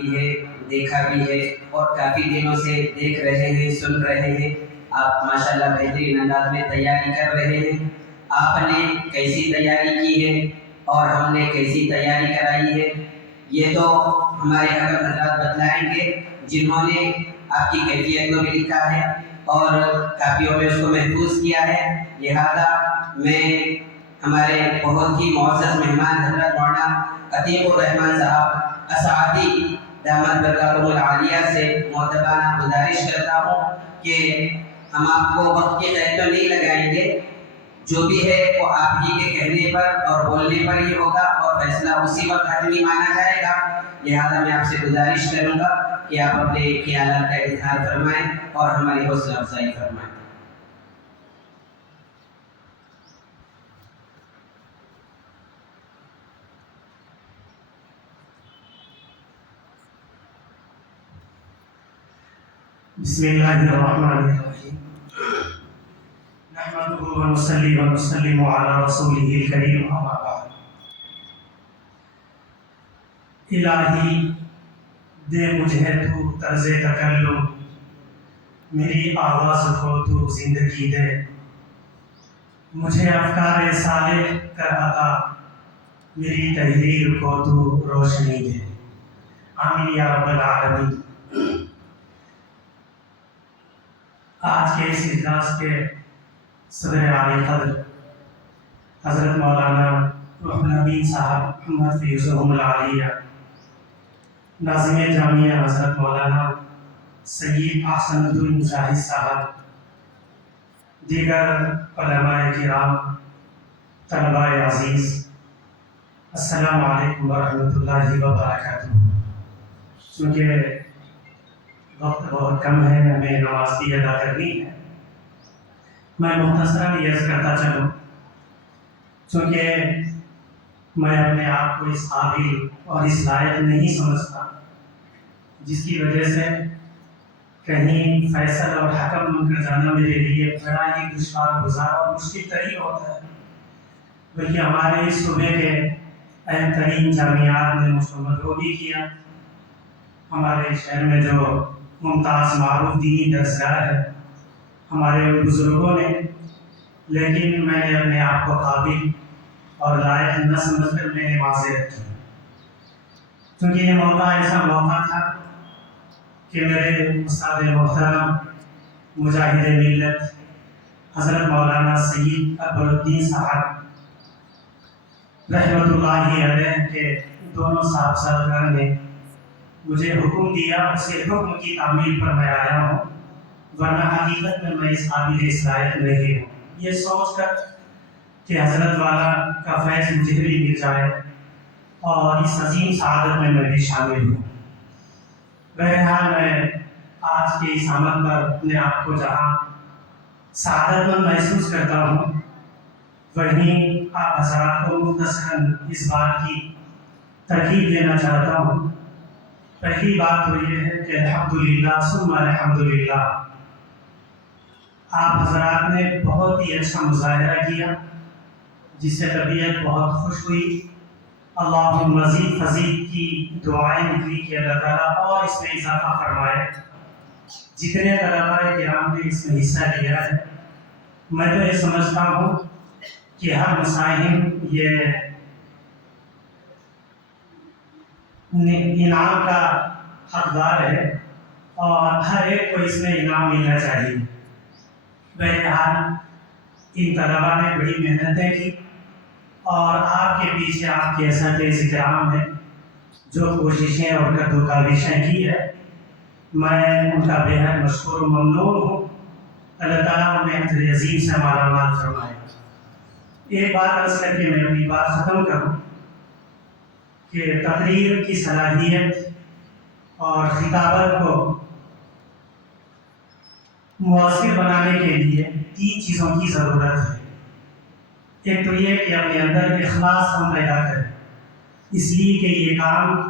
بھی ہے، دیکھا بھی ہے اور کافی دنوں سے دیکھ رہے ہیں، سن رہے ہیں۔ آپ ماشاءاللہ بہترین انداز میں تیاری کر رہے ہیں۔ آپ نے کیسی تیاری کی ہے اور ہم نے کیسی تیاری کرائی ہے، یہ تو ہمارے حکم حضرات بتلائیں گے، جنہوں نے آپ کی کیفیت کو بھی لکھا ہے اور کاپیوں میں اس کو محفوظ کیا ہے۔ لہذا میں ہمارے بہت ہی معزز مہمان حضرت مولانا عتیق الرحمان صاحب اسعدی دامت برکاتہ العالیہ سے محترمانہ گزارش کرتا ہوں کہ ہم آپ کو وقت کی قید تو نہیں لگائیں گے، جو بھی ہے وہ آپ ہی کے کہنے پر اور بولنے پر ہی ہوگا اور فیصلہ اسی وقت حتمی مانا جائے گا۔ لہذا میں آپ سے گزارش کروں گا کہ آپ اپنے خیالات کا اظہار فرمائیں اور ہماری حوصلہ افزائی فرمائیں۔ بسم اللہ الرحمن الرحیم، نحمده ونصلی ونسلم علی رسولہ الکریم، اما بعد۔ الہی دے مجھے تو طرز تکلم، میری آواز کو تو زندگی دے، مجھے افکار صالح کر عطا، میری تحریر کو تو روشنی دے، آمین یا رب العالمین۔ آج کے اس اجلاس کے صدر عالی قدر حضرت مولانا روح الامین صاحب محمد فیضهم العالیہ، ناظم جامعہ حضرت مولانا سید احسن الدین مجاہد صاحب، دیگر علماء کرام، طلباء عزیز، السلام علیکم ورحمۃ اللہ وبرکاتہ۔ چونکہ وقت بہت کم ہے، ہمیں نماز بھی ادا کرنی ہے، میں مختصراً یہ عرض کرتا چلوں، چونکہ میں اپنے آپ کو اس قابل اور اس لائق نہیں سمجھتا، جس کی وجہ سے کہیں فیصل اور حکم بن کر جانا میرے لیے بڑا ہی دشوار گزار اور مشکل ترین ہوتا ہے۔ بلکہ ہمارے اس صوبے کے اہم ترین جامعات نے مجھ کو مدعو بھی کیا۔ ہمارے شہر میں جو ممتاز معروف دینی درسگاہ ہے ہمارے بزرگوں نے، لیکن میں نے اپنے آپ کو قابل اور لائق نہ سمجھ کر میں نے معذرت کی، کیونکہ یہ موقع ایسا موقع تھا کہ میرے استاد محترم مجاہد ملت حضرت مولانا سید اکبر الدین صاحب رحمۃ اللہ علیہ کے دونوں صاحبزادگان نے مجھے حکم دیا، اسے حکم کی تعمیل پر میں آیا ہوں، ورنہ حقیقت میں اس قابل اس لائق نہیں ہوں، یہ سوچ کر کہ حضرت والا کا فیض مجھے بھی مل جائے اور اس عظیم سعادت میں بھی شامل ہوں۔ بہرحال میں آج کی اس آمد پر اپنے آپ کو جہاں سعادت مند محسوس کرتا ہوں، وہیں آپ حضرات کو مختصراً اس بات کی ترغیب دینا چاہتا ہوں۔ پہلی بات تو یہ ہے کہ الحمدللہ ثم الحمدللہ، آپ حضرات نے بہت ہی اچھا مظاہرہ کیا، جس سے طبیعت بہت خوش ہوئی۔ اللہم مزید فزید کی دعائیں نکلی کہ اللہ تعالیٰ اور اس میں اضافہ فرمائے۔ جتنے طلباء کرام نے اس میں حصہ لیا ہے، میں تو یہ سمجھتا ہوں کہ ہر مساہم یہ انعام کا حقدار ہے اور ہر ایک کو اس میں انعام ملنا چاہیے۔ بہرحال ان طلباء نے بڑی محنتیں کی اور آپ کے پیچھے آپ کے اساتذہ کرام نے جو کوششیں اور کد و کاوشیں کی ہے، میں ان کا بے حد مشکور و ممنون ہوں۔ اللہ تعالیٰ انہیں اجر عظیم سے مالا مال فرمائے۔ ایک بات عرض کر کے میں اپنی بات ختم کروں کہ تقریر کی صلاحیت اور خطابت کو مؤثر بنانے کے لیے 3 چیزوں کی ضرورت ہے۔ ایک تو یہ کہ اپنے اندر اخلاص ہم پیدا کریں، اس لیے کہ یہ کام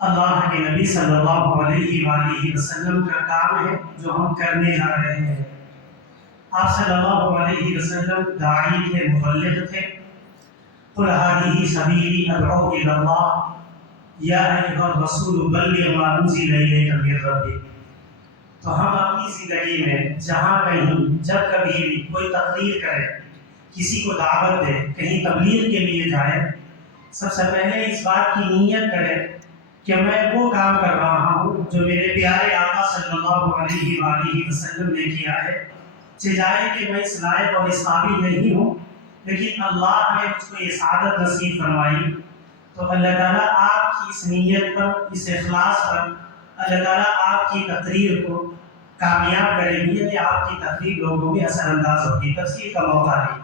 اللہ کے نبی صلی اللہ علیہ وآلہ وسلم کا کام ہے جو ہم کرنے جا رہے ہیں۔ آپ صلی اللہ علیہ وسلم داعی تھے، مبلغ تھے۔ قل هذه سبیلی ادعو الی اللہ، یا ایھا الرسول بلغ ما انزل الیک من ربک. تو ہم اپنی زندگی میں جہاں کہیں جب کبھی بھی کوئی تقریر کرے، کسی کو دعوت دے، کہیں تبلیغ کے لیے جائے، سب سے پہلے اس بات کی نیت کرے کہ میں وہ کام کر رہا ہوں جو میرے پیارے آقا صلی اللہ علیہ وآلہ وسلم نے کیا ہے. چاہے کہ میں اس لائق اور اس قابل نہیں ہوں، لیکن اللہ نے مجھ کو یہ سعادت نصیب فرمائی. تو اللہ تعالیٰ آپ کی اس نیت پر، اس اخلاص پر اللہ تعالیٰ آپ کی تقریر کو کامیاب کرے گی، یعنی آپ کی تقریر لوگوں میں اثر انداز ہوگی، تفسیر کا موقع دے.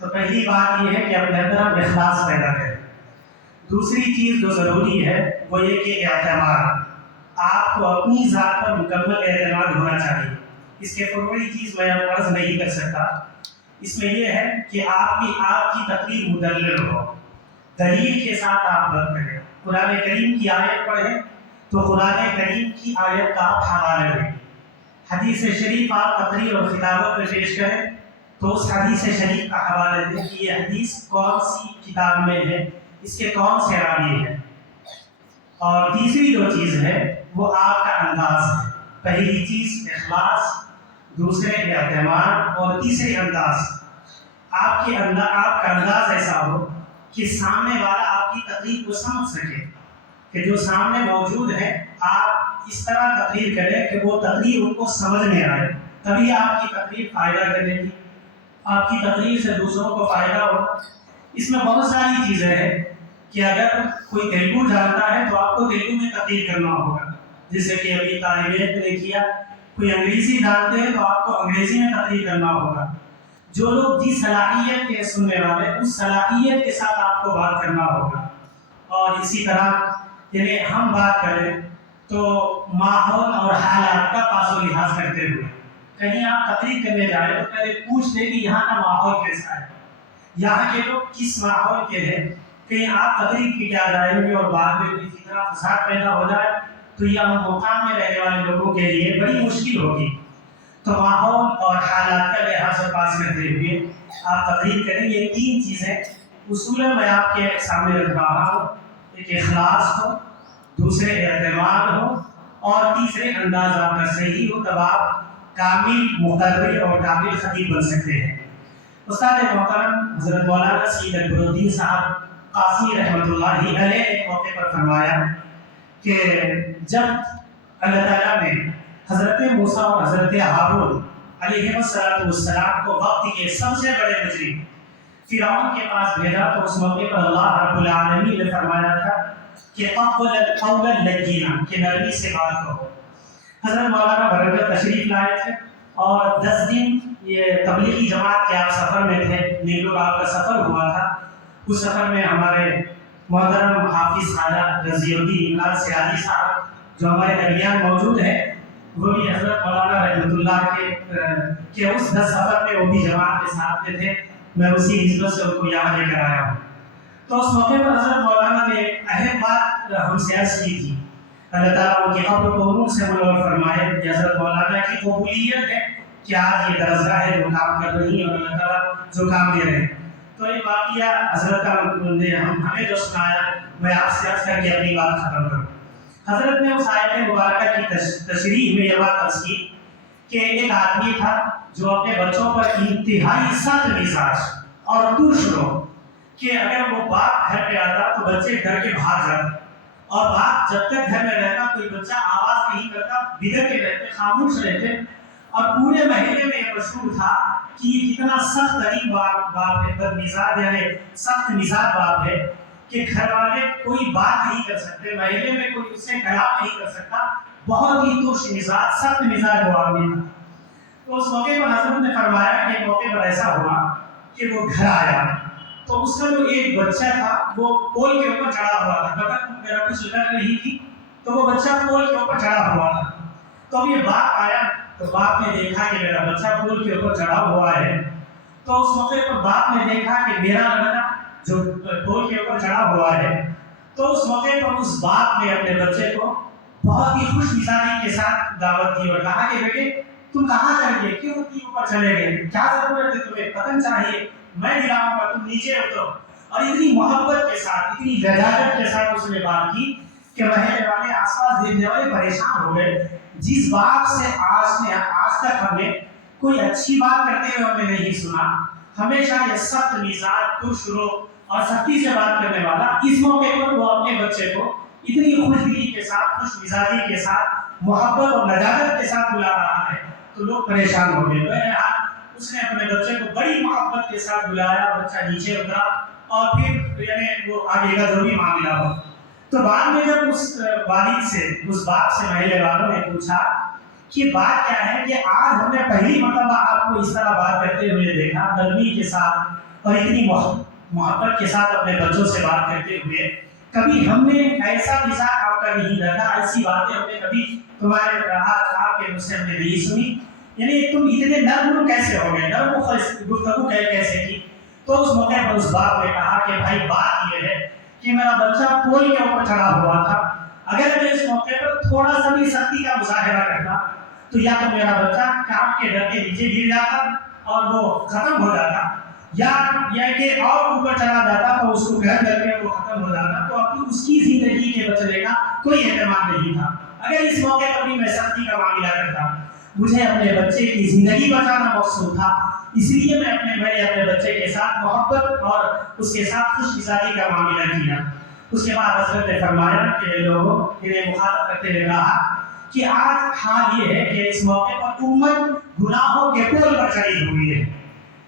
تو پہلی بات یہ ہے کہ اپنے اندر اخلاص پیدا کریں. دوسری چیز جو ضروری ہے وہ یہ کہ اعتماد. آپ کو اپنی ذات پر مکمل اعتماد ہونا چاہیے. اس کے فروعی چیز میں عرض نہیں کر سکتا. اس میں یہ ہے کہ آپ کی تقریر مدلل ہو، دلیل کے ساتھ آپ بات کریں. قرآن کریم کی آیت پڑھیں تو قرآن کریم کی آیت کا آپ حوالہ دیں. حدیث شریف آپ تقریر اور خطابت میں پیش کریں تو اس حدیث شریف کا حوالہ دیں کہ یہ حدیث کون سی کتاب میں ہے، اس کے کون سے راوی ہیں. اور تیسری جو چیز ہے وہ آپ کا انداز ہے. پہلی چیز اخلاص، دوسرے اعتماد، اور تیسرے انداز. آپ کا انداز ایسا ہو کہ سامنے والا آپ کی تقریر کو سمجھ سکے، کہ جو سامنے موجود ہے آپ اس طرح تقریر کریں کہ وہ تقریر ان کو سمجھ میں آئے، تبھی آپ کی تقریر فائدہ کرے گی، آپ کی تقریر سے دوسروں کو فائدہ ہو. اس میں بہت ساری چیزیں ہیں کہ اگر کوئی تیلگو جانتا ہے تو آپ کو تیلگو میں تقریر کرنا ہوگا، جیسے کہ ابھی طالب علم نے کیا. کوئی انگریزی جانتے ہیں تو آپ کو انگریزی میں تقریر کرنا ہوگا. جو لوگ جس صلاحیت کے سننے والے، اس صلاحیت کے ساتھ آپ کو بات کرنا ہوگا. اور اسی طرح یعنی ہم بات کریں تو ماحول اور حالات کا پاس و لحاظ کرتے ہوئے، کہیں آپ تقریر کرنے جائیں تو پہلے پوچھ لیں کہ یہاں کا ماحول کیسا ہے، یہاں کے لوگ کس ماحول کے ہیں. کہیں آپ تقریر کی کیا جائیں گے اور بعد میں کسی طرح فساد پیدا ہو جائے تو یہ ہم مقام میں رہنے والے لوگوں کے لیے بڑی مشکل ہوگی. تو ماحول اور حالات کا لحاظ و پاس کرتے ہوئے آپ تقریر کریں. یہ تین چیزیں اصولاً میں آپ کے سامنے رکھ رہا ہوں. ایک اخلاص ہو، دوسرے اعتماد ہو، اور تیسرے انداز آپ کا صحیح ہو، تب آپ کامل مقرر اور کامل خطیب بن سکتے ہیں. استاد محترم حضرت مولانا سید اکبر الدین صاحب قاسمی رحمۃ اللہ علیہ ایک موقع پر فرمایا کہ جب اللہ تعالیٰ نے حضرت موسیٰ اور حضرت ہارون علیہ السلام کو وقت کے سب سے بڑے مجرم فرعون کے پاس بھیجا تو اس موقع پر اللہ رب العالمین نے فرمایا تھا کہ قولا لینا، کہ نرمی سے بات کرو. حضرت مولانا برکت تشریف لائے تھے اور 10 دن یہ تبلیغی جماعت کے آپ سفر میں تھے. نیلو آپ کا سفر ہوا تھا. اس سفر میں ہمارے محترم حافظ خواجہ رضی الدین امداد سیاسی صاحب جو ہمارے درمیان موجود ہیں، وہ بھی حضرت مولانا رحمۃ اللہ کے اس 10 سفر میں وہ بھی جماعت کے ساتھ میں تھے. میں اسی نسبت سے ان کو یہاں لے کر آیا ہوں. تو اس موقع پر حضرت مولانا نے ایک اہم بات ہم سے عرض کی تھی. اللہ تعالیٰ ان کی قبر کو نور سے منور فرمائے. حضرت مولانا کی قبولیت ہے کہ آج یہ درسگاہ ہے جو کام کر رہی ہے اور اللہ تعالیٰ جو کام دے رہے ہیں. تو ایک واقعہ حضرت نے ہمیں جو سنایا، میں آپ سے عرض کر کے اپنی بات ختم کروں. حضرت نے اس آیت مبارکہ کی تشریح میں یہ بات عرض کی کہ ایک آدمی تھا جو اپنے بچوں پر انتہائی سخت مزاج اور ترشرو، کہ اگر وہ باپ گھر پہ آتا تو بچے گھر کے باہر جاتے، اور باپ جب تک گھر میں رہتا کوئی بچہ آواز نہیں کرتا، بدر کے رہتے، خاموش رہتے. اور پورے محلے میں یہ مشہور تھا کہ یہ کتنا سخت ترین باپ ہے، بد مزاج یعنی سخت مزاج باپ ہے کہ گھر والے کوئی بات نہیں کر سکتے، محلے میں کوئی اس سے کلام نہیں کر سکتا. بہت ہی ترش مزاج، سخت مزاج وہ آدمی تھا. تو اس موقع پر حضرت نے فرمایا کہ ایک موقع پر ایسا ہوا کہ وہ گھر آیا تو اس کا جو ایک بچہ تھا وہ پول کے اوپر چڑھا ہوا تھا. بطن میرا کچھ لگ نہیں تھی تو وہ بچہ پول کے اوپر چڑھا ہوا تھا. تو اب یہ باپ آیا تو باپ نے دیکھا کہ میرا بچہ پول کے اوپر چڑھا ہوا ہے. تو اس موقع پر باپ نے دیکھا کہ میرا لڑکا جو پول کے اوپر چڑھا ہوا ہے، تو اس موقع پر اس باپ نے اپنے بچے کو بہت ہی خوش مزاجی کے ساتھ دعوت دی اور کہا کہ بیٹے تم کہاں چڑھ گئے، کیوں اوپر چلے گئے، کیا ضرورت ہے تمہیں، پتنگ چاہیے میں دلاؤں گا، تم نیچے اترو. اور اتنی محبت کے ساتھ, اتنی لجاجت کے ساتھ اس نے بات کی کہ محلے والے, آس پاس دیکھنے والے پریشان ہو گئے. جس باپ سے آج تک ہم نے کوئی اچھی بات کرتے ہوئے ہمیں نہیں سنا, ہمیشہ یہ سخت مزاج, پرشرو اور سختی سے بات کرنے والا, اس موقع پر وہ اپنے بچے کو اتنی خوش دلی کے ساتھ, خوش مزاجی کے ساتھ, محبت اور لجاجت کے ساتھ بلا رہا ہے تو لوگ پریشان ہو گئے. بہرحال اس نے اپنے بچے کو بڑی محبت کے ساتھ بلایا, بچہ نیچے اترا اور پھر یعنی وہ آگے کا جو بھی معاملہ ہو. تو بعد میں جب اس والد سے, اس باپ سے محلے والوں نے پوچھا کہ بات کیا ہے کہ آج ہم نے پہلی مرتبہ آپ کو اس طرح بات کرتے ہوئے دیکھا, نرمی کے ساتھ اور اتنی محبت کے ساتھ اپنے بچوں سے بات کرتے ہوئے, کبھی ہم نے ایسا مزاج آپ کا نہیں دیکھا, ایسی باتیں ہم نے کبھی تمہارے آپ کے منہ سے ہم نے نہیں سنی, یعنی تم اتنے نرم کیسے ہو گئے, نرم گفتگو کیسے کی. تو اس موقع پر اس باپ نے کہا کہ بھائی بات یہ ہے کہ میرا بچہ پول کے اوپر چڑھا ہوا تھا, اگر میں اس موقع پر تھوڑا سا بھی سختی کا مظاہرہ کرتا تو یا تو میرا بچہ کانپ کے ڈر کے نیچے گر جاتا اور وہ ختم ہو جاتا, یا یہ کہ اور اوپر چلا جاتا تو اس کو گھر کر کے وہ ختم ہو جاتا. تو اب اس کی زندگی کے بچنے کا کوئی اہتمام نہیں تھا. اگر اس موقع پر بھی میں سختی کا معاملہ کرتا, مجھے اپنے بچے کی زندگی بچانا مقصود تھا, اس لیے میں اپنے بچے کے ساتھ محبت اور اس کے ساتھ خوش مزاجی کا معاملہ کیا. اس کے بعد حضرت نے فرمایا کہ لوگوں انہیں مخاطب کرتے ہوئے کہا کہ آج حال یہ ہے کہ اس موقع پر امت گناہوں کے پول پر چڑھی ہوئی ہے.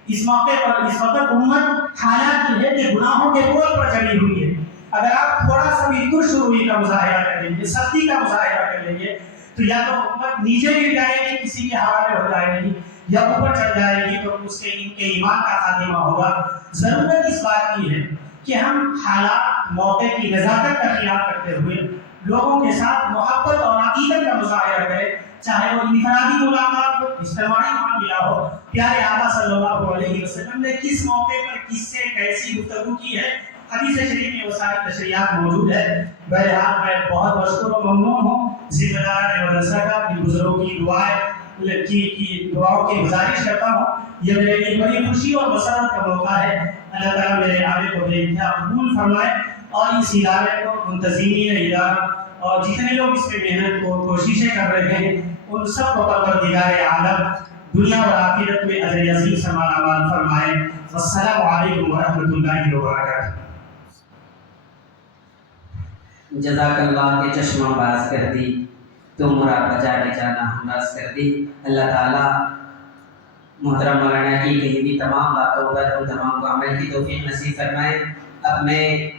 اس موقع پر اس وقت امت حالات یہ ہے کہ گناہوں کے پول پر چڑھی ہوئی ہے. اگر آپ تھوڑا سا بھی ترشروئی کا مظاہرہ کر لیں گے, سختی کا مظاہرہ کر لیں گے, تو یا تو امت نیچے گر جائے گی, کسی کے حوالے ہو جائے گی, یا اوپر چڑھ جائے گی تو اس کے ان کے ایمان کا خاتمہ ہوگا. ضرورت اس بات کی ہے کہ ہم حالات, موقع کی نزاکت کا خیال کرتے ہوئے لوگوں کے ساتھ محبت اور عقیدت کا مظاہرہ کریں, چاہے وہ انفرادی ملاقات ہو, اجتماعی معاملہ ہو. پیارے آقا صلی اللہ علیہ وسلم نے کس موقع پر کس سے کیسی گفتگو کی ہے, حدیث شریف میں وہ ساری تشریحات موجود ہے. بہرحال میں بہت مشکور و ممنون ہوں ذمہ دار مدرسہ کا, ان بزرگوں کی دعاؤں کی گزارش کرتا ہوں. یہ میرے لیے بڑی خوشی اور مسرت کا موقع ہے. اللہ تعالیٰ میرے آنے کو بے انتہا قبول فرمائے اور اس ادارے کو, منتظمین ادارہ اور جتنے لوگ اس میں محنت کو کوششیں کر رہے ہیں, ان سب کو پروردگار عالم دنیا اور آخرت میں اجر عظیم سے مالامال فرمائے. السلام علیکم ورحمۃ اللہ وبرکاتہ. جزاک اللہ کے چشمہ باز کر دی, تم مرا بجا لے جانا ہمراز کر دی. اللہ تعالیٰ محترم مولانا کی کہی بھی تمام باتوں پر ہم تمام کو عمل کی توفیق نصیب فرمائے. اب میں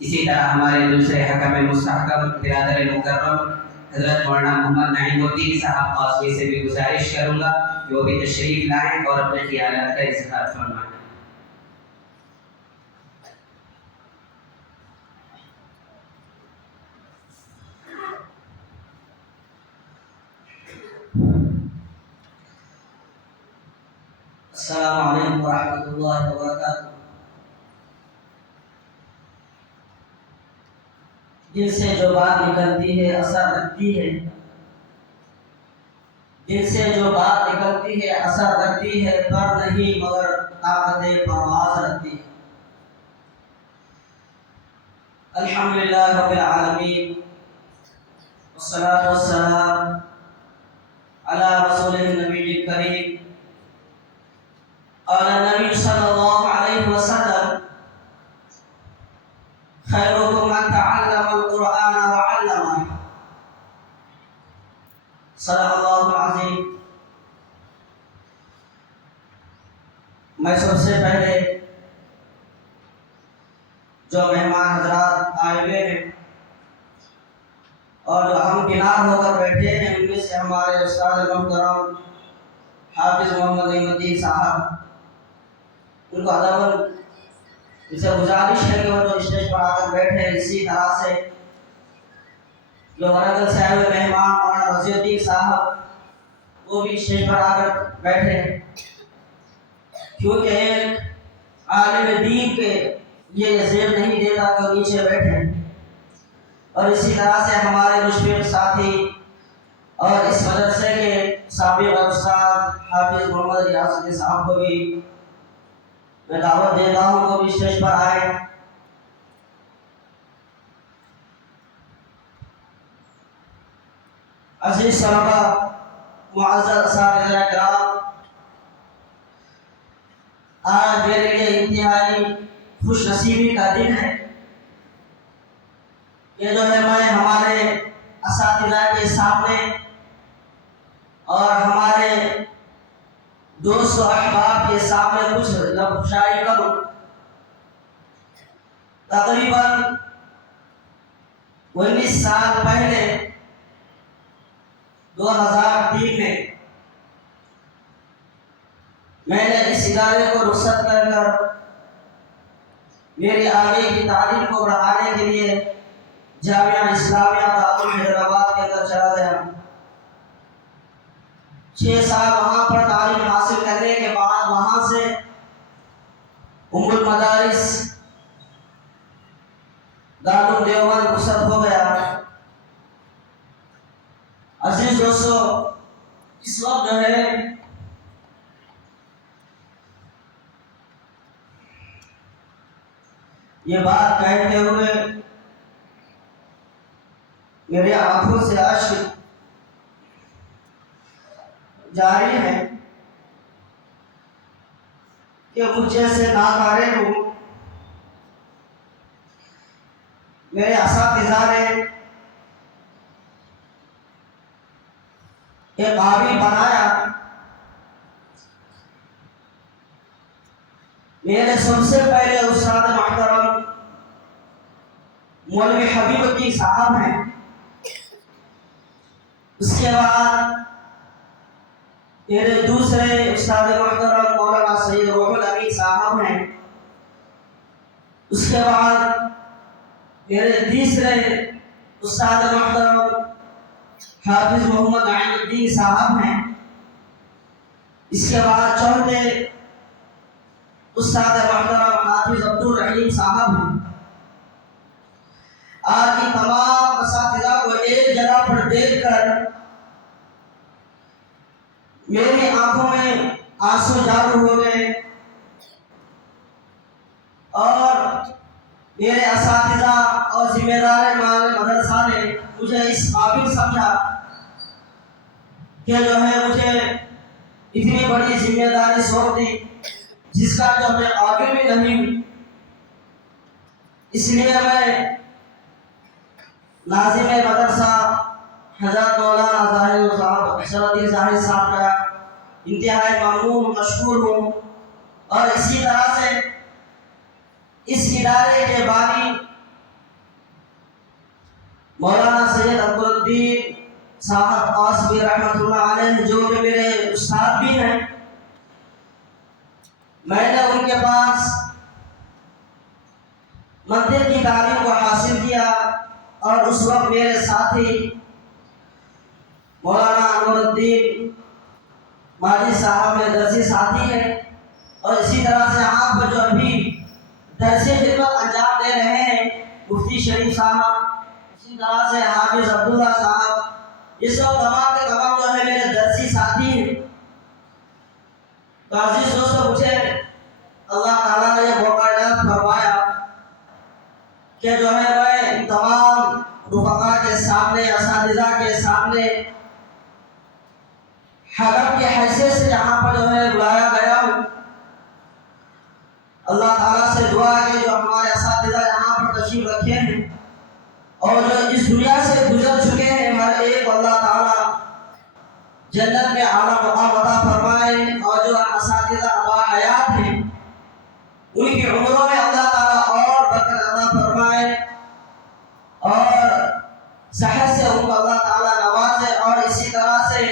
اسی طرح ہمارے دوسرے حکم مستحکم برادر مکرم حضرت مولانا محمد نعیم الدین صاحب قاسمی سے بھی گزارش کروں گا کہ وہ بھی تشریف لائیں اور اپنے خیالات کا اظہار فرمائیں. السلام علیکم ورحمۃ اللہ وبرکاتہ. دل سے جو بات نکلتی ہے اثر رکھتی ہے, دل سے جو بات نکلتی ہے اثر رکھتی ہے, پر نہیں مگر طاقت پرواز رکھتی ہے. الحمدللہ رب العالمین والصلاة والسلام علی رسول النبی الکریم قال النبی صلی اللہ علیہ وسلم خیرکم من تعلم القرآن وعلمہ. صدق اللہ العظیم. میں سب سے پہلے جو مہمان حضرات آئے ہوئے ہیں اور جو ہم کنار ہو کر بیٹھے ہیں, ان میں سے ہمارے استاد محترم حافظ محمد نعیم الدین صاحب, ان کو ادب ان سے گزارش ہے کہ وہ جو اسٹیج پر آ کر بیٹھے, اسی طرح سے جو ورنگل سے آئے ہوئے مہمان مولانا رضی الدین صاحب وہ بھی اسٹیج پر آ کر بیٹھے, کیونکہ ایک عالم دین کے یہ زیب نہیں دیتا کہ وہ نیچے بیٹھے. اور اسی طرح سے ہمارے مشفق ساتھی اور اس مدرسے کے سابق استاد حافظ محمد ریاض الدین صاحب کو بھی میں دعوت دیتا ہوں وہ بھی اسٹیج پر آئے۔ عزیز طلبا، معزز اساتذہ کرام، آج میرے لیے انتہائی خوش نصیبی کا دن ہے۔ یہ جو ہے میں ہمارے اساتذہ کے سامنے اور ہمارے دوست و احباب کے سامنے کچھ لفظ شائع کروں۔ تقریباً 19 سال پہلے 2003 میں نے اس ادارے کو رخصت کر میری آگے کی تعلیم کو بڑھانے کے لیے جامعہ اسلامیہ دارالعلوم حیدرآباد کے اندر چلا گیا۔ 6 سال وہاں پر تعلیم حاصل کرنے کے بعد وہاں سے ام المدارس دارالعلوم دیوبند رخصت ہو گیا۔ عزیز دوستو، اس وقت جو ہے یہ بات کہتے ہوئے میرے آنکھوں سے اشک جاری ہے کہ مجھ جیسے ناکارے کو میرے اساتذہ نے ایک قابل بنایا۔ میرے سب سے پہلے استاد محترم مولوی حبیب الدین صاحب ہیں، اس کے بعد میرے دوسرے استاد محترم مولانا سید روح الامین صاحب ہیں، اس کے بعد میرے تیسرے استاد محترم حافظ محمد عین الدین صاحب ہیں، اس کے بعد چوتھے استاد محترم حافظ عبد الرحیم صاحب ہیں۔ آج کی تمام اساتذہ کو ایک جگہ پر دیکھ کر میری آنکھوں میں آنسو جاری ہو گئے، اور میرے اساتذہ اور ذمہ دار مدرسہ نے مجھے اس قابل سمجھا کہ جو ہے مجھے اتنی بڑی ذمہ داری سونپ دی جس کا جو میں قابل بھی نہیں ہوں۔ اس لیے میں ناظم مدرسہ حضرت مولانا ظاہر صاحب حسن الدین ظاہر صاحب کا انتہائی ممنون مشکور ہوں، اور اسی طرح سے اس ادارے کے بانی مولانا سید عبدالدین صاحب قاسمی رحمۃ اللہ علیہ جو کہ میرے استاد بھی ہیں۔ میں نے ان کے پاس منطق کی تعلیم کو حاصل کیا، اور اس وقت میرے ساتھی مولانا انور الدین ماجد صاحب میں درسی ساتھی ہیں، اور اسی طرح سے آپ جو ابھی درسی خدمت انجام دے رہے ہیں مفتی شریف صاحب، اسی طرح سے حافظ عبداللہ صاحب، یہ سب تمام کے تمام جو ہے میرے درسی ساتھی ہیں۔ تو عزیز دوستو، مجھے اللہ تعالیٰ نے یہ موقع عنایت فرمایا کہ جو ہے میں ان تمام رفقا کے سامنے، اساتذہ کے سامنے حلم کی حیثیت سے یہاں پر جو ہے بلایا گیا ہوں۔ اللہ تعالیٰ سے دعا ہے کہ جو ہمارے اساتذہ یہاں پر تشریف رکھے ہیں اور جو اس دنیا سے گزر چکے ہیں، ہر ایک اللہ تعالیٰ جنت میں اعلیٰ مقام عطا فرمائے، اور جو اساتذہ باحیات ہیں ان کی عمروں میں اللہ تعالیٰ اور برکت عطا فرمائے، اور صحت سے ان کو اللہ تعالیٰ نوازے، اور اسی طرح سے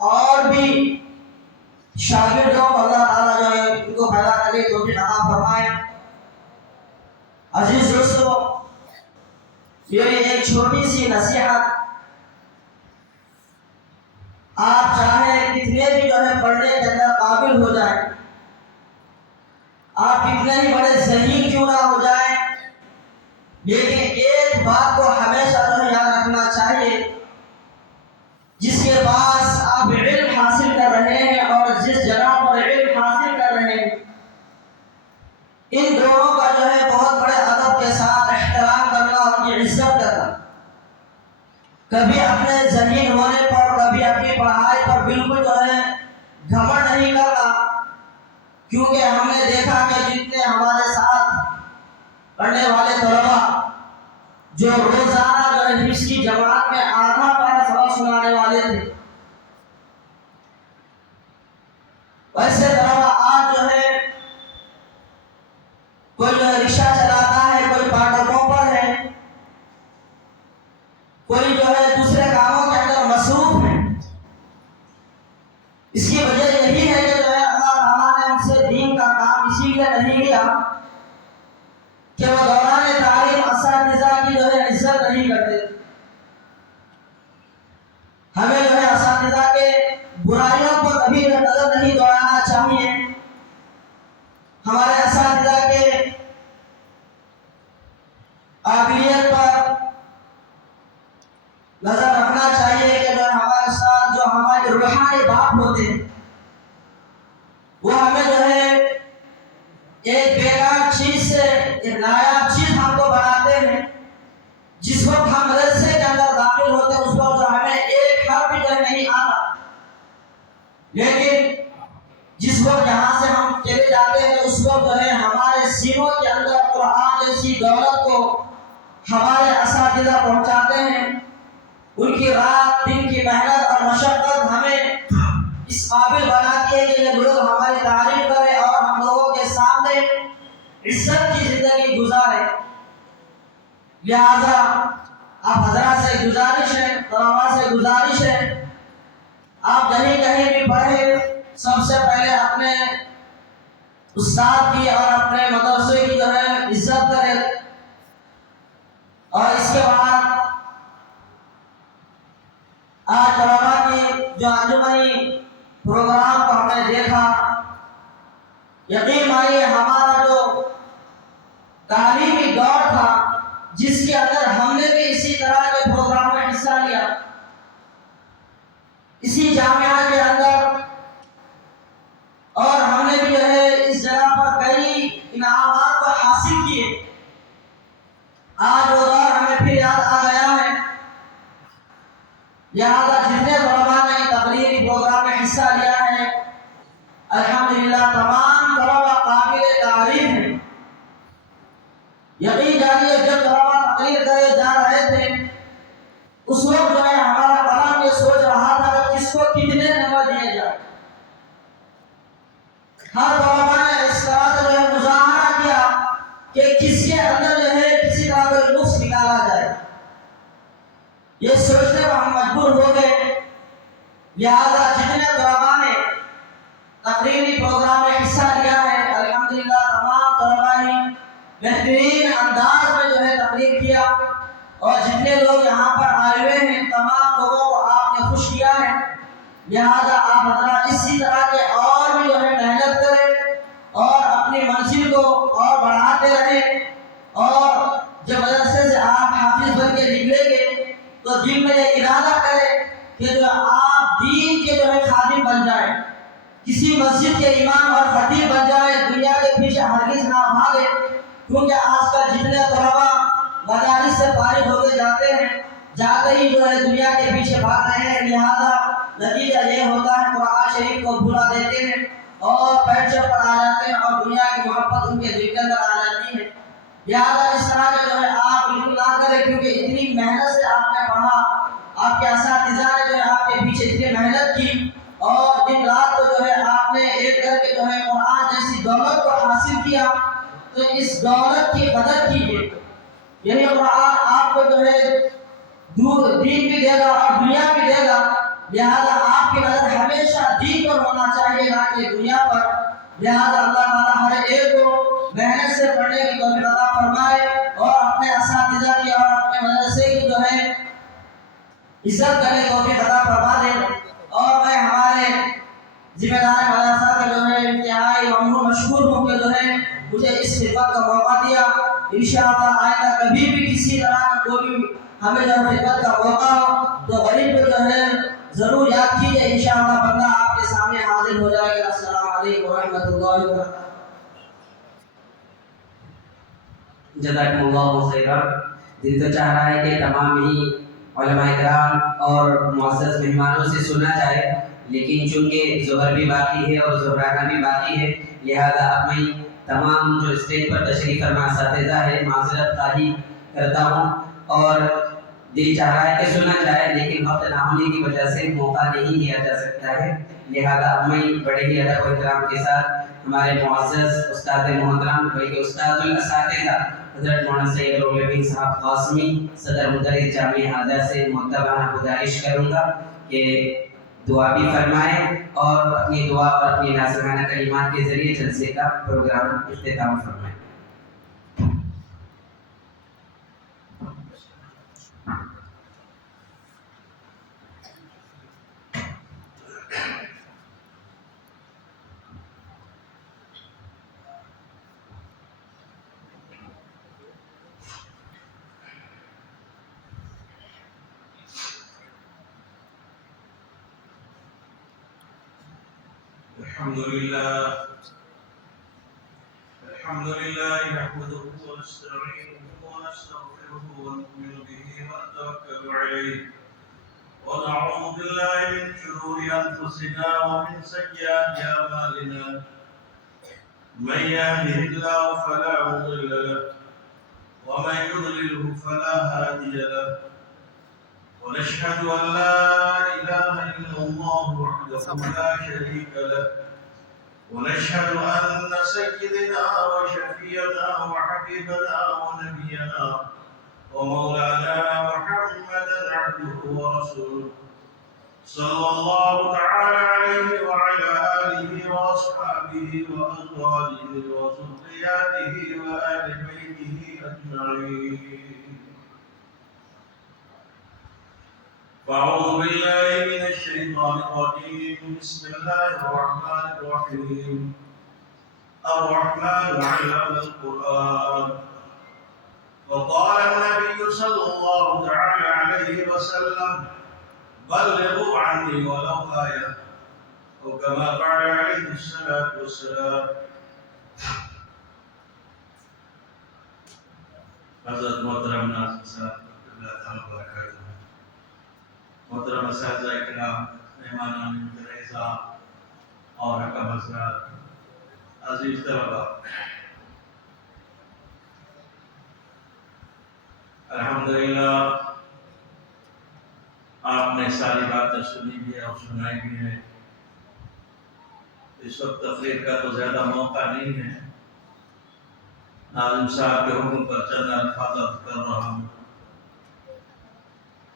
اور بھی شاگردوں کو اللہ تعالیٰ جو ہے ان کو پیدا کرنے کی توفیق عطا فرمائے۔ عزیز دوستو، میری ایک چھوٹی سی نصیحت، آپ چاہیں کتنے بھی جو ہے پڑھنے کے اندر قابل ہو جائیں، آپ کتنے ہی بڑے ذہین کیوں نہ ہو جائیں، لیکن ایک بات کو ہمیشہ جو ہے یاد رکھنا چاہیے، جس کے پاس آپ علم حاصل کر رہے ہیں اور جس جگہ پر علم حاصل کر رہے ہیں، اپنے ذہین ہونے پر کبھی اپنی پڑھائی پر بالکل جو ہے گھمنڈ نہیں کرنا، کیونکہ ہم نے دیکھا کہ جتنے ہمارے ساتھ پڑھنے والے طلبا جو روزانہ جو ہے حفظ کی جماعت میں آدھا پارا سبق سنانے والے تھے، ویسے طلبا آج جو ہے کوئی جو ہے رکشہ چلاتا ہے، کوئی پاٹکوں پر ہے، کوئی جو ہے دوسرے کاموں کے اندر مصروف ہے۔ اس کی وجہ یہی ہے کہ جو ہے اللہ تعالیٰ نے ہم سے دین کا کام اسی لیے نہیں لیا کہ وہ دوران تعلیم اساتذہ کی جو ہے عزت نہیں کرتے، ہمیں جو ہے اساتذہ کے برائیوں پر کبھی نظر نہیں دوڑانا چاہیے، ہمارے اساتذہ کے قابلیت پر نظر رکھنا چاہیے کہ جو ہمارے ساتھ جو ہمارے روحانی باپ ہوتے ہیں وہ ہمیں جو ہے ایک بیکار چیز سے ایک نایاب چیز ہم کو بناتے ہیں۔ جس وقت ہم مدرسے کے اندر داخل ہوتے ہیں اس وقت جو ہمیں ایک حرف بھی جو ہے نہیں آتا، لیکن جس وقت یہاں سے ہم چلے جاتے ہیں تو اس وقت جو ہے ہمارے سینوں کے اندر قرآن جیسی دولت کو ہمارے اساتذہ پہنچاتے ہیں۔ ان کی رات دن کی محنت اور مشقت ہمیں اس قابل بناتی ہے کہ یہ لوگ ہماری تعریف کریں اور ہم لوگوں کے سامنے عزت کی زندگی گزارے۔ لہذا آپ حضرات سے گزارش ہے، طلباء سے گزارش ہے، آپ کہیں بھی پڑھیں سب سے پہلے اپنے استاد کی اور اپنے مدرسے کی جو ہے عزت کریں، اور اس کے بعد آج طلباء کی جو انجمنی پروگرام کو ہم نے دیکھا، یقین مانیے ہمارا جو تعلیمی دور تھا جس کے اندر ہم نے بھی اسی طرح کے پروگرام میں حصہ لیا، اسی جامعہ کے اندر، اور ہم نے بھی جو ہے اس جگہ پر کئی انعامات کو حاصل کیے۔ آج وہ دور ہمیں پھر یاد آ گیا ہے، لہذا جتنے طلباء نے تقریری پروگرام میں حصہ لیا ہے الحمدللہ تمام طلباء قابل تعریف ہیں۔ یقین جانیے جب طلباء تقریر کرے جا رہے تھے اس وقت جو ہے ہمارا قلم یہ سوچ رہا تھا کہ کس کو کتنے نمبر دیے جائے۔ ہر طلباء نے اس طرح سے جو ہے مظاہرہ کیا کہ کس کے اندر جو ہے کسی طرح کا نقص نکالا جائے، یہ سوچنے پر ہم مجبور ہو گئے۔ لہذا جتنے طلباء نے تقریری پروگرام میں حصہ لیا ہے الحمدللہ تمام طلباء نے بہترین انداز میں جو ہے تقریر کیا، اور جتنے لوگ یہاں پر آئے ہوئے ہیں تمام لوگوں کو آپ نے خوش کیا ہے۔ لہذا آپ حضرات اسی طرح کے اور بھی جو ہے محنت کریں اور اپنی منزل کو اور بڑھاتے رہیں، اور جب مدرسے سے آپ حافظ بن کے نکلیں گے تو دل میں یہ ارادہ کریں کہ جو آپ دین کے جو ہے خادم بن جائیں، کسی مسجد کے امام اور خطیب بن جائیں، دنیا کے پیچھے ہرگز نہ بھاگیں، کیونکہ آج کل جتنے طلباء مدارس سے فارغ ہو کے جاتے ہیں جاتے ہی جو ہے دنیا کے پیچھے بھاگ رہے ہیں۔ لہذا نتیجہ یہ ہوتا ہے قرآن شریف کو بھلا دیتے ہیں اور پیچھے پر آ جاتے ہیں اور دنیا کی محبت ان کے دل کے اندر آ جاتی ہے۔ لہذا اس طرح کے جو ہے آپ بالکل نہ کریں، کیونکہ اتنی محنت سے آپ نے پڑھا، آپ کے اساتذہ نے جو ہے آپ کے پیچھے اتنی محنت کی، اور دن رات کو جو ہے آپ نے ایک کر کے جو ہے قرآن جیسی دولت کو حاصل کیا، تو اس دولت کی قدر کیجیے۔ یعنی قرآن آپ کو جو ہے دین بھی دے گا اور دنیا بھی دے گا، لہذا آپ کی نظر ہمیشہ دین پر ہونا چاہیے نہ کہ دنیا پر۔ لہذا اللہ تعالیٰ ہر ایک کو محنت سے پڑھنے کی توفیق عطا فرمائے اور اپنے اساتذہ کی اور اپنے مدرسے کی جو ہے عزت کرنے کی توفیق عطا فرما دے۔ اور میں ہمارے ذمہ دار مدرسہ کے جو ہے انتہائی ممنون مشکور ہوں کہ جو ہے مجھے اس خدمت کا موقع دیا۔ انشاءاللہ آئندہ کبھی بھی کسی طرح کا کوئی بھی ہمیں جو خدمت کا موقع ہو تو غریب کو جو ہے ضرور یاد کیجیے، انشاءاللہ بندہ آپ کے سامنے حاضر ہو جائے گا۔ السلام علیکم ورحمۃ اللہ وبرکاتہ۔ جزاکم اللہ خیرا۔ دل تو چاہ رہا ہے کہ تمام ہی علماء کرام اور معزز مہمانوں سے سنا جائے، لیکن چونکہ ظہر بھی باقی ہے اور ظہرانہ بھی باقی ہے، لہذا اب میں تمام جو اسٹیج پر تشریف فرما اساتذہ ہے معذرت خواہی کرتا ہوں، اور دل چاہ رہا ہے کہ سنا جائے لیکن وقت نہ ہونے کی وجہ سے موقع نہیں دیا جا سکتا ہے، لہذا میں بڑے ہی ادب و احترام کے ساتھ ہمارے معزز استاد محترم بلکہ استاد الاساتذہ حضرت مولانا سید العلوم صاحب قاسمی صدر مدرس جامعہ آزاد سے مؤدبانہ گزارش کروں گا کہ دعا بھی فرمائیں اور اپنی دعا اور اپنی نازکانہ کلمات کے ذریعے جلسے کا پروگرام اختتام فرمائیں۔ الحمد لله نحمده ونستعينه ونستغفره ونؤمن به ونتوكل عليه ونعوذ بالله من شرور انفسنا ومن سيئات اعمالنا من يهده الله فلا مضل له ومن يضلله فلا هادي له ونشهد ان لا اله الا الله وحده لا شريك له ونشهد أن سيدنا وشفينا وحبيبنا ونبينا ومولانا محمدا عبده ورسوله صلى الله تعالى عليه وعلى آله وأصحابه وأزواجه وذرياته وآل بيته أجمعين. فأعوذ بالله من الشيطان الرجيم. بسم الله الرحمن الرحيم. الرحمن علم القرآن. وقال النبي صلى الله تعالى عليه وسلم بلغوا عني ولو آية أو كما قال عليه الصلاة والسلام. حضرت محترم ناظرین صاحب اللہ تعالیٰ برکاتہ، محترم اساتذہ کرام، مہمانان اعزاز اور حکم حضرات، عزیز طلباء، الحمدللہ آپ نے ساری باتیں سنی بھی ہے اور سنائی بھی ہے۔ اس وقت تقریر کا تو زیادہ موقع نہیں ہے، ناظم صاحب کے حکم پر چند الفاظ کر رہا ہوں۔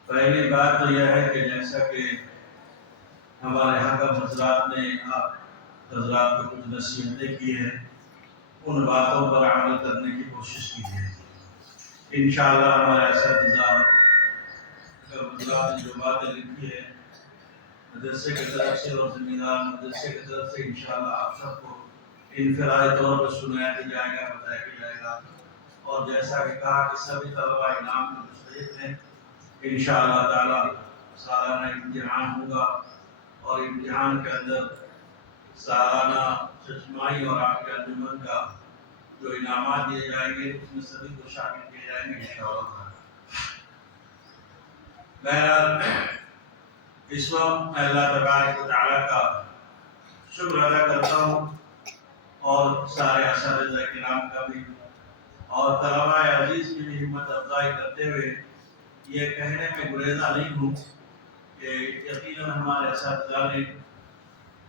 پہلی بات تو یہ ہے کہ جیسا کہ ہمارے حکم حضرات نے آپ حضرات کو کچھ نصیحتیں کی ہیں، ان باتوں پر عمل کرنے کی کوشش کی ہے۔ انشاءاللہ ہمارے اساتذہ حکم حضرات نے جو باتیں لکھی ہے مدرسے کی طرف سے اور ذمہ دار مدرسے کی طرف سے، انشاءاللہ آپ سب کو انفرادی طور پر سنایا بھی جائے گا، بتایا بھی جائے گا، اور جیسا کہ کہا کہ سبھی طلباء انعام کے مستحق ہیں۔ انشاءاللہ تعالی سالانہ امتحان ہوگا اور امتحان کے اندر سالانہ ششمائی اور آپ کے انجمن کا جو انعامات دیے جائیں گے اس میں سبھی کو شامل کیے جائیں گے انشاءاللہ۔ بہرحال اس وقت میں اللہ تبارک و تعالیٰ کا شکر ادا کرتا ہوں اور سارے اساتذہ کرام کا بھی اور طلباء عزیز کی بھی ہمت افزائی کرتے ہوئے یہ کہنے میں گریزا نہیں ہوں کہ یقیناً ہمارے اساتذہ نے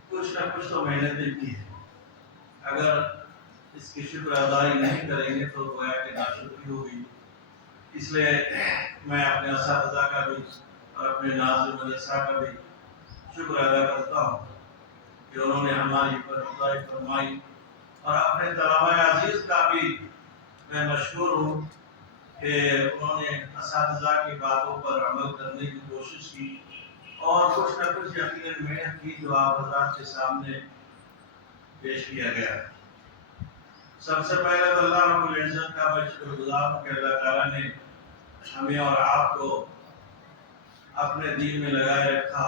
کچھ نہ کچھ تو محنتیں کی ہیں، اگر اس کی شکر ادائی نہیں کریں گے تو گویا کہ ناشکری ہوگی۔ اس لیے میں اپنے اساتذہ کا بھی اور اپنے ناظرین مدرسہ کا بھی شکر ادا کرتا ہوں کہ انہوں نے ہماری پر افزائی فرمائی، اور اپنے طلباء عزیز کا بھی میں مشکور ہوں کہ انہوں نے اساتذہ کی باتوں پر عمل کرنے کی کوشش کی اور کچھ نہ کچھ یقیناً محنت کی جو آپ حضرات کے سامنے پیش کیا گیا۔ سب سے پہلے تو اللہ رب العزت کا میں شکر گزار ہوں کہ اللہ تعالیٰ نے ہمیں اور آپ کو اپنے دین میں لگائے رکھا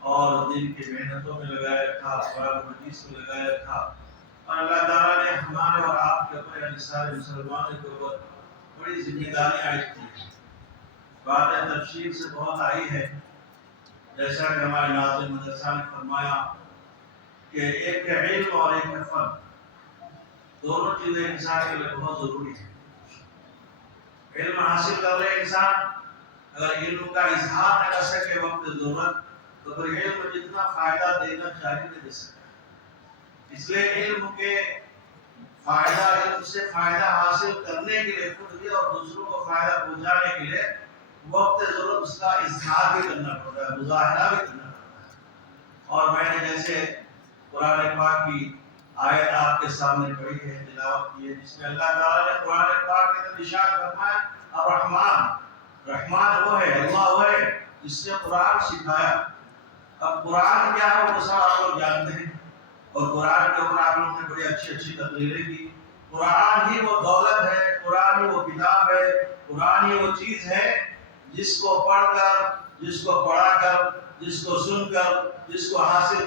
اور دین کی محنتوں میں لگائے رکھا، قرآن حدیث میں لگائے رکھا، اور اللہ تعالیٰ نے ہمارے اور آپ کے اوپر یعنی سارے مسلمانوں کے اوپر بڑی ذمہ داریاں عائد کی ہیں۔ باتیں تفصیل سے بہت آئی ہے، جیسا کہ ہمارے ناظرین مدرسہ نے فرمایا کہ ایک ہے علم اور ایک ہے فن، دونوں چیزیں انسان کے لیے بہت ضروری ہیں۔ علم حاصل کر لے انسان، اگر علم کا اظہار نہ کر سکے وقت ضرورت، تو پھر علم جتنا فائدہ دینا چاہیے نہیں دے سکتا۔ اس لیے علم کے فائدہ، علم سے فائدہ حاصل کرنے کے لیے خود بھی اور دوسروں کو فائدہ پہنچانے کے لیے وقت ضرورت اس کا اظہار بھی کرنا پڑتا ہے، مظاہرہ بھی کرنا پڑتا ہے۔ اور میں نے جیسے قرآن پاک کی آیت آپ کے سامنے پڑھی ہے، تلاوت کی ہے، جس میں اللہ تعالیٰ نے قرآن پاک کے اندر ارشاد فرمایا الرحمن، رحمان وہ ہے، اللہ وہ ہے جس نے قرآن سکھایا۔ اب قرآن کیا ہے وہ تو سب آپ لوگ جانتے ہیں، اور قرآن کے اوپر آپ لوگوں نے بڑی اچھی اچھی تقریریں کی۔ قرآن ہی وہ دولت ہے، قرآن ہی وہ کتاب ہے، قرآن ہی وہ چیز ہے جس کو پڑھ کر، جس کو پڑھا کر، جس کو سن کر، جس کو حاصل کر